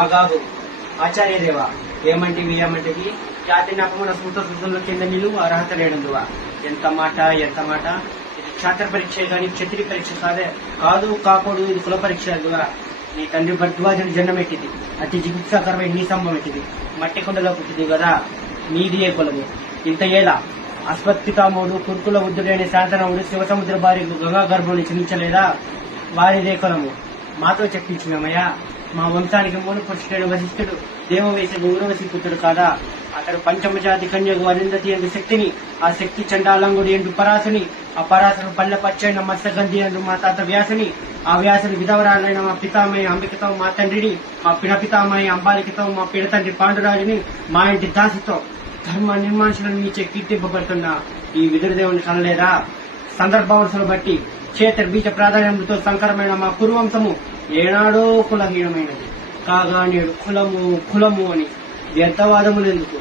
ఆగాగు ఆచార్యదేవ ఏమంటివి ఏమంటివి జాతి నపమున సూత సూతంలో కింద నిలువు అర్హత లేనందువా. ఎంత మాట ఎంత మాట. ఇది క్షాత్ర పరీక్ష గాని క్షత్రియ పరీక్ష కాదు కాకూడదు. ఇది కుల పరీక్ష అందువా. నీ తండ్రి భరద్వాజుని జన్మమెట్టింది, అతి జిగుప్సాకరమైన నీ సంభవం ఎట్టింది. మట్టి కుండలో పుట్టింది కదా, నీది ఏ కులము. ఇంత ఏలా అస్పత్పితామోడు కుర్కుల ఉద్దుడైన శాంతనవుడు శివసముద్ర భార్య గంగా గర్భుని క్షమించలేదా. వారిదే కులము. మాతో చెప్పించినమయ్యా. మా వంశానికి మూల పురుషుడైన వశిష్ఠుడు దేవవేశ గౌరవసి పుత్రుడు కాదా. అతడు పంచమజాతి కన్యకు అరుంధతి ఎందు శక్తిని, ఆ శక్తి చండాలంగుడి ఎందు పరాసుని, ఆ పరాసును పళ్ళ పచ్చైన మత్స్యగంధి ఎందు మా తాత వ్యాసుని, ఆ వ్యాసుని విధవరాలైన మా పితామయ్య అంబికతో మా తండ్రిని, మా పినపితామయ్య అంబాలికతో మా పిడతండ్రి పాండురాజుని, మా ఇంటి దాసితో ధర్మ నిర్మాణులను మీచే కీర్తింపబడుతున్న ఈ విదురదేవుని కనలేదా. సందర్భాంశాలు బట్టి క్షేత్ర బీజ ప్రాధాన్యంతో సంకరమైన మా కురువంశము ఏనాడో కులహీనమైనది కాగా నేడు కులము కులము అని వ్యర్థవాదములెందుకు.